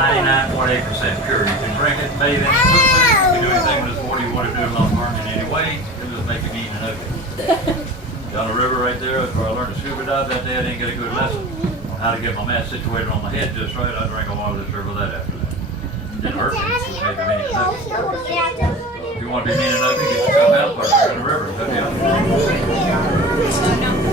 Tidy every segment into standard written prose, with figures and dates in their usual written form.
99.8% pure. You can drink it, bathe in it, cook with it, you can do anything with this water you want to do. It not harm in any way. It'll just make you mean and ugly. Down the river right there, that's where I learned to scuba dive. That day I didn't get a good lesson on how to get my mask situated on my head just right. I drank a lot of this river that after that. Didn't hurt me. It made me mean and ugly. If you want to be mean and ugly, get yourself out and start drinking the river.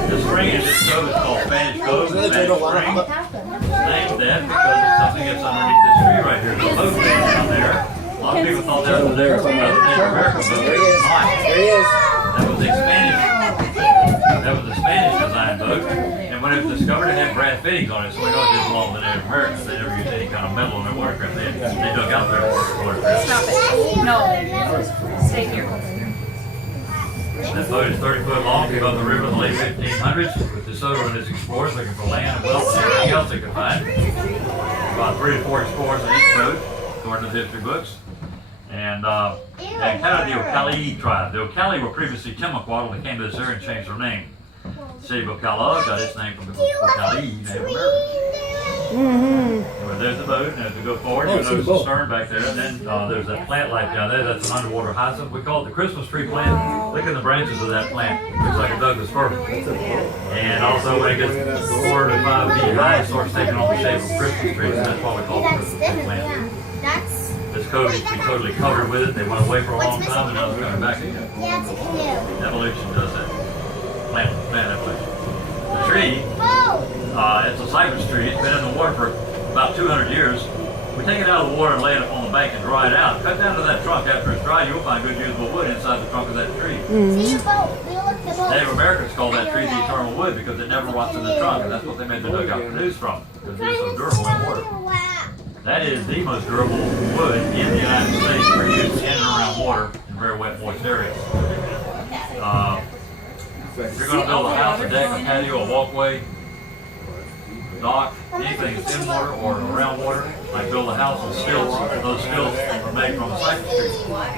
The spring is this cove. It's called Spanish Cove. Spanish Spring. It's named that because it's something that's underneath this tree right here. There's a boat down there. A lot of people thought that was there from other Native American boat. It's not. That was a Spanish. That was a Spanish design boat, and when it was discovered, it had brass fittings on it, so we know it didn't belong to the Native Americans. They never used any kind of metal in their watercraft. They dug out their watercraft. Stop it. No. Stay here. That boat is 30 foot long, came up the river in the late 1500s with DeSoto and his explorers looking for land and wealth and anything else they could find. About 3 to 4 explorers on each boat, according to the history books. And kind of the Ocala tribe. The Ocala were previously Timucuatl. They came to this area and changed their name. The city of Ocala got its name from the Ocala Native Americans. Well, there's the boat, and as we go forward, you'll notice the stern back there, and then there's that plant light down there. That's an underwater hyacinth. We call it the Christmas tree plant. Look at the branches of that plant. Looks like a Douglas fir. And also, when it gets 4 to 5 feet high, it starts taking on the shape of Christmas trees, and that's why we call it the Christmas tree plant. This cove used to be totally covered with it. They went away for a long time, and now they're coming back again. Evolution does that. Plant evolution. The tree, it's a cypress tree. It's been in the water for about 200 years. We take it out of the water and lay it up on the bank and dry it out. Cut down to that trunk. After it's dry, you'll find good usable wood inside the trunk of that tree. Native Americans call that tree the eternal wood because it never rots in the trunk, and that's what they made the dugout canoes from, because it's so durable in water. That is the most durable wood in the United States for use in and around water in very wet, moist areas. If you're going to build a house, a deck, a patio, a walkway, a dock, anything that's in water or around water, like build a house on stilts, those stilts are made from a cypress tree trunk.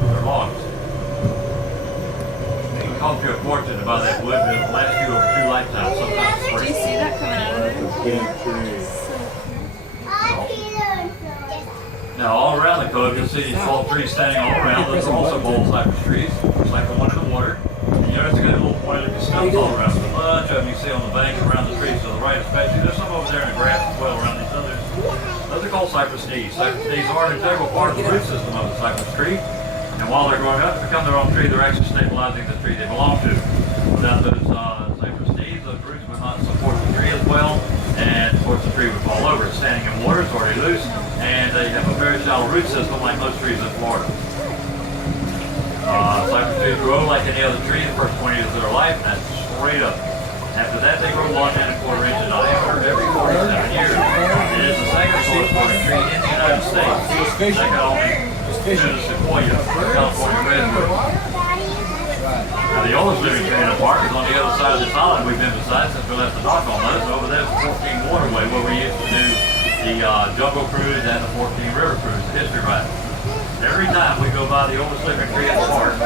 They're logs. It costs you a fortune to buy that wood, but it'll last you over 2 lifetimes, sometimes 3. Do you see that coming out of there? Now, all around the cove, you'll see these tall trees standing all around. Those are also bold cypress trees, just like the one in the water. And you notice they got little pointed stumps all around. There's a bunch of them you see on the bank around the trees to the right, especially. There's some over there in the grass as well around these others. Those are called cypress knees. Cypress knees are an integral part of the root system of the cypress tree. And while they're growing up to become their own tree, they're actually stabilizing the tree they belong to. Without those cypress knees, those roots would not support the tree as well, and of course the tree would fall over. It's standing in water, it's already loose, and they have a very shallow root system like most trees in Florida. Cypress trees grow like any other tree the first 20 years of their life, and that's straight up. After that, they grow 1 1/4 inch in diameter every 47 years. It is the second tallest growing tree in the United States. Second only to the sequoia, California redwood. Now, the oldest living tree in the park is on the other side of this island we've been beside since we left the dock on those. Over there is the 14 waterway where we used to do the Jungle Cruise and the 14 River Cruise, the history ride. Every time we go by the oldest living tree in the park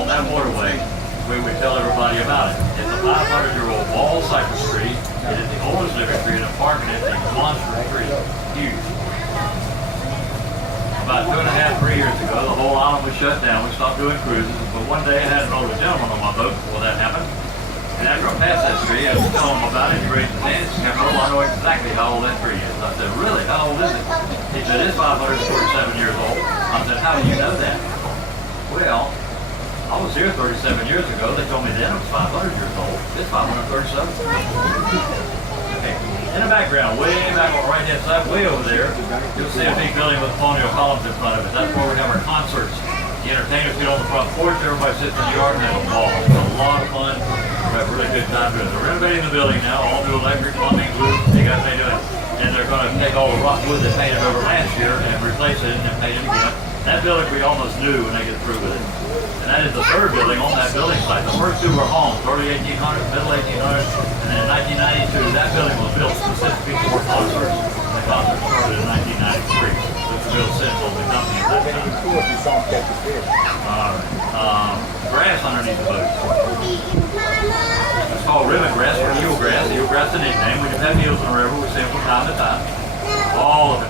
on that waterway, we would tell everybody about it. It's a 500-year-old wall cypress tree. It is the oldest living tree in the park, and it's a monstrous tree. Huge. About 2.5, 3 years ago, the whole island was shut down. We stopped doing cruises, but one day I had an older gentleman on my boat before that happened. And after I passed that tree, I was telling him about it. He raised his hand and said, "Well, I know exactly how old that tree is." I said, "Really? How old is it?" He said, "It's 547 years old." I said, "How do you know that?" Well, I was here 37 years ago. They told me then it was 500 years old. It's 537. Okay. In the background, way back on the right-hand side, way over there, you'll see a big building with colonial columns in front of it. That's where we have our concerts. The entertainers get on the front porch, everybody sits in the yard and have a ball. It's a lot of fun. We have a really good time doing it. They're renovating the building now, all new electric, plumbing, blue, you guys may do it. And they're going to take all the rock wood they painted over last year and replace it and then paint it again. That building we almost knew when they get through with it. And that is the third building on that building site. The first 2 were homes, early 1800s, middle 1800s, and then in 1992, that building was built specifically for concerts. The concert started in 1993. It was built since the company at that time. Grass underneath the boat. It's called ribbon grass or eelgrass. Eelgrass is a nickname. We just have eels in the river. We see them from time to time. All of it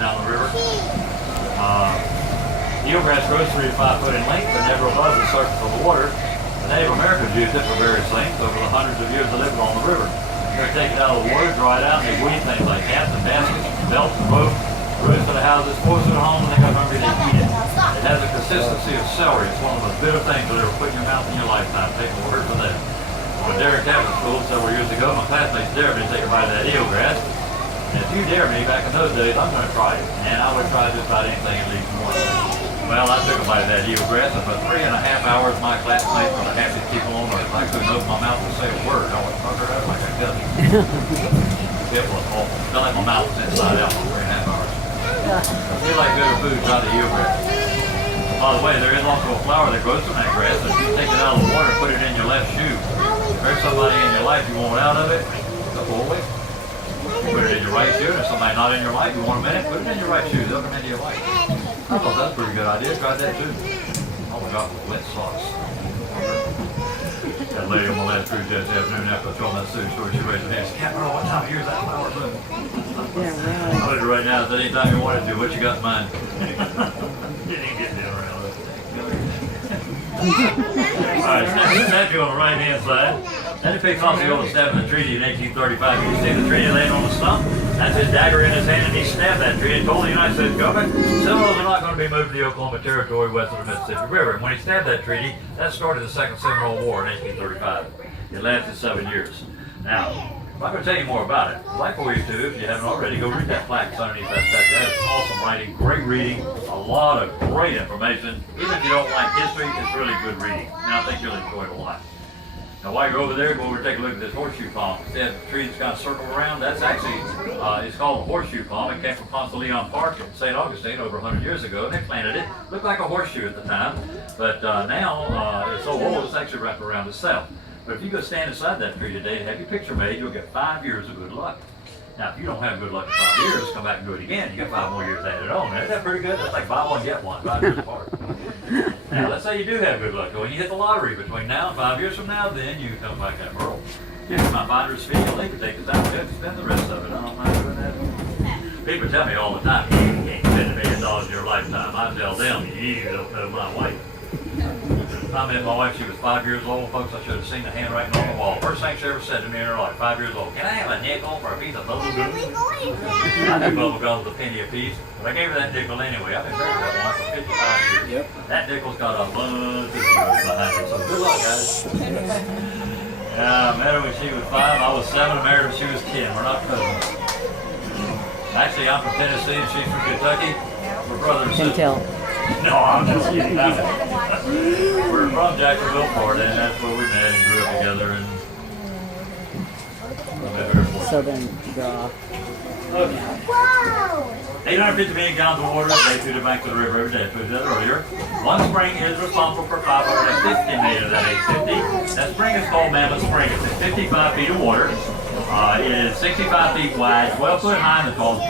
Eelgrass grows 3 to 5 foot in length, but never above the surface of the water. The Native Americans used it for various things over the hundreds of years they lived on the river. They take it out of the water, dry it out, and they weave things like hats and baskets, belts and ropes, roofs to the houses, force it home, and they come hungry, they eat it. It has the consistency of celery. It's one of the bitter things you'll ever put in your mouth in your lifetime. Take a word for that. When Derek Catholic School several years ago, my classmates dared me to take a bite of that eelgrass. And if you dare me back in those days, I'm going to try it. And I would try just about anything at least once. Well, I took a bite of that eelgrass, and for 3.5 hours, my classmates were the happiest people on earth. I couldn't open my mouth to say a word. I would fuck her up like a cousin. It was awful. Felt like my mouth was inside out for 3.5 hours. I feel like better food, try the eelgrass. By the way, there is also a flower that grows from that grass. If you take it out of the water, put it in your left shoe. If there's somebody in your life you want out of it, go away. Put it in your right shoe. If somebody not in your life, you want a minute, put it in your right shoe. They'll come into your life. I thought that's a pretty good idea. Try that too. Oh my God, wet socks. That lady on my last cruise this afternoon after I told my suit story, she raised her hand. She can't remember what time of year is that flower bloom. Yeah, I'll do it right now. If anytime you wanted to, what you got in mind? Didn't even get down around it. Alright, statue on the right hand side. Then he picks off the old stab in the treaty in 1835. You see the treaty laying on the stump? That's his dagger in his hand, and he stabbed that tree and told the United States government Seminoles are not going to be moved to the Oklahoma Territory west of the Mississippi River. And when he stabbed that treaty, that started the Second Seminole War in 1835. It lasted 7 years. Now, I'm not going to tell you more about it. Like for you to, if you haven't already, go read that plaque that's underneath that statue. That is awesome writing, great reading, a lot of great information. Even if you don't like history, it's really good reading. And I think you'll enjoy it a lot. Now while you're over there, go over and take a look at this horseshoe palm. See that tree that's kind of circled around? That's actually, it's called a horseshoe palm. It came from Ponce de Leon Park in St. Augustine over 100 years ago, and they planted it. Looked like a horseshoe at the time, but now it's so old it's actually wrapped around itself. But if you go stand inside that tree today and have your picture made, you'll get 5 years of good luck. Now, if you don't have good luck in 5 years, come back and do it again. You get 5 more years added on. Isn't that pretty good? That's like buy one, get one, 5 years apart. Now, let's say you do have good luck. When you hit the lottery between now and 5 years from now, then you come back and roll. Here's my finder's fee. They can take this out and spend the rest of it. I don't mind doing that. People tell me all the time, you can't spend $1 million in your lifetime. I tell them, you don't know my wife. I met my wife, she was 5 years old. Folks, I should have seen the handwriting on the wall. First thing she ever said to me in her life, 5 years old, can I have a nickel for a piece of bubble gum? I knew bubble gum was a penny a piece, but I gave her that nickel anyway. I've been married to that woman for 55 years. Yep. That nickel's got a bunch of zeros behind it, so good luck, guys. I met her when she was 5, I was 7, I married her when she was 10. We're not cousins. Actually, I'm from Tennessee and she's from Kentucky. We're brother and sister. Can tell. No, I'm just kidding. We're from Jacksonville, Florida, and that's where we met and grew up together. And Southern draw. Okay. Wow! 850 million gallons of water a day through the banks of the river every day. As we said earlier, one spring is responsible for 550 million of that 850. That spring is called Mammoth Spring. It's at 55 feet of water. It is 65 feet wide, 12 foot high, and it's called